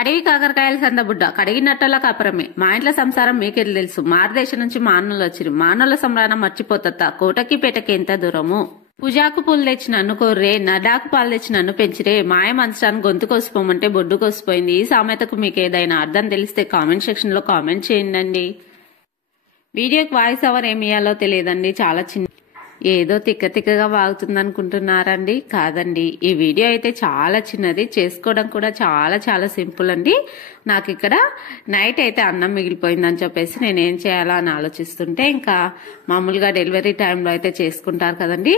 అడవి కాకరకాయల సందబుడ్డ కడిగినట్టల కాపురమే మా ఇంట్లో సంసారం మీకెళ్ళి తెలుసు మారదేశం నుంచి మానవులు వచ్చిరు మానవుల సంబరాన మర్చిపోతత్త కోటకి పేటకి ఎంత దూరము పూజాకు పూలు తెచ్చి నన్ను కోర్రే నడాకు పాలు తెచ్చి నన్ను పెంచిరే మాయ మంచాన్ని గొంతు కోసిపోమంటే బొడ్డు కోసిపోయింది ఈ సామెతకు మీకు ఏదైనా అర్థం తెలిస్తే కామెంట్ సెక్షన్ లో కామెంట్ చేయండి. వీడియోకి వాయిస్ ఓవర్ ఏమి ఇయ్యాలో తెలియదండి, చాలా చిన్న ఏదో తిక్కగా వాగుతుంది అనుకుంటున్నారండి. కాదండి, ఈ వీడియో అయితే చాలా చిన్నది, చేసుకోవడం కూడా చాలా సింపుల్ అండి. నాకు ఇక్కడ నైట్ అయితే అన్నం మిగిలిపోయిందని చెప్పేసి నేనేం చేయాలా అని ఆలోచిస్తుంటే ఇంకా మామూలుగా డెలివరీ టైంలో అయితే చేసుకుంటారు కదండి,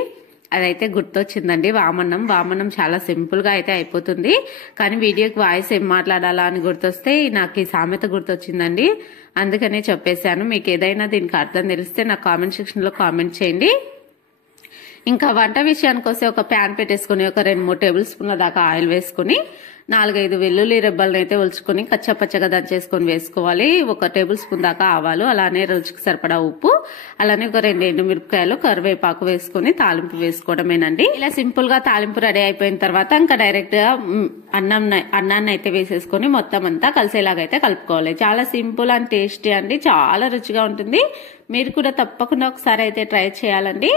అదైతే గుర్తొచ్చిందండి. వామన్నం చాలా సింపుల్ గా అయితే అయిపోతుంది, కానీ వీడియోకి వాయిస్ ఏం మాట్లాడాలా అని గుర్తొస్తే నాకు ఈ సామెత గుర్తొచ్చిందండి, అందుకనే చెప్పేశాను. మీకు ఏదైనా దీనికి అర్థం తెలిస్తే నాకు కామెంట్ సెక్షన్ లో కామెంట్ చేయండి. ఇంకా వంట విషయానికి వస్తే ఒక ప్యాన్ పెట్టేసుకుని ఒక 2-3 టేబుల్ స్పూన్ల దాకా ఆయిల్ వేసుకుని 4-5 వెల్లుల్లి రెబ్బలను అయితే ఒలుచుకుని కచ్చపచ్చగా దంచేసుకొని వేసుకోవాలి. 1 టేబుల్ స్పూన్ దాకా ఆవాలు, అలానే రుచికి సరిపడా ఉప్పు, అలానే ఒక 2 ఎండుమిరపకాయలు, కరివేపాకు వేసుకుని తాలింపు వేసుకోవడమేనండి. ఇలా సింపుల్ గా తాలింపు రెడీ అయిపోయిన తర్వాత ఇంకా డైరెక్ట్ గా అన్నాన్ని అయితే వేసేసుకుని మొత్తం అంతా కలిసేలాగైతే కలుపుకోవాలి. చాలా సింపుల్ అండ్ టేస్టీ అండి, చాలా రుచిగా ఉంటుంది. మీరు కూడా తప్పకుండా ఒకసారి అయితే ట్రై చేయాలండి,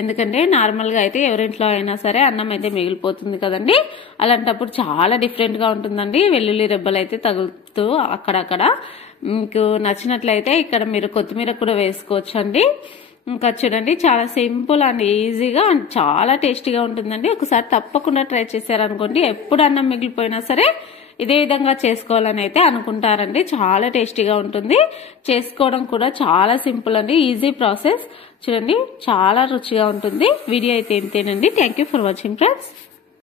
ఎందుకంటే నార్మల్ గా అయితే ఎవరింట్లో అయినా సరే అన్నం అయితే మిగిలిపోతుంది కదండి, అలాంటప్పుడు చాలా డిఫరెంట్ గా ఉంటుందండి. వెల్లుల్లి రెబ్బలు అయితే తగులుతూ అక్కడక్కడ మీకు నచ్చినట్లయితే ఇక్కడ మీరు కొత్తిమీర కూడా వేసుకోవచ్చు అండి. ఇంకా చూడండి, చాలా సింపుల్ అండ్ ఈజీగా అండ్ చాలా టేస్టీగా ఉంటుందండి. ఒకసారి తప్పకుండా ట్రై చేశారనుకోండి, ఎప్పుడు అన్నం మిగిలిపోయినా సరే ఇదే విధంగా చేసుకోవాలని అయితే అనుకుంటారండి. చాలా టేస్టీగా ఉంటుంది, చేసుకోవడం కూడా చాలా సింపుల్ అండి, ఈజీ ప్రాసెస్. చూడండి, చాలా రుచిగా ఉంటుంది. వీడియో అయితే ఇంతేనండి. Thank you for watching friends.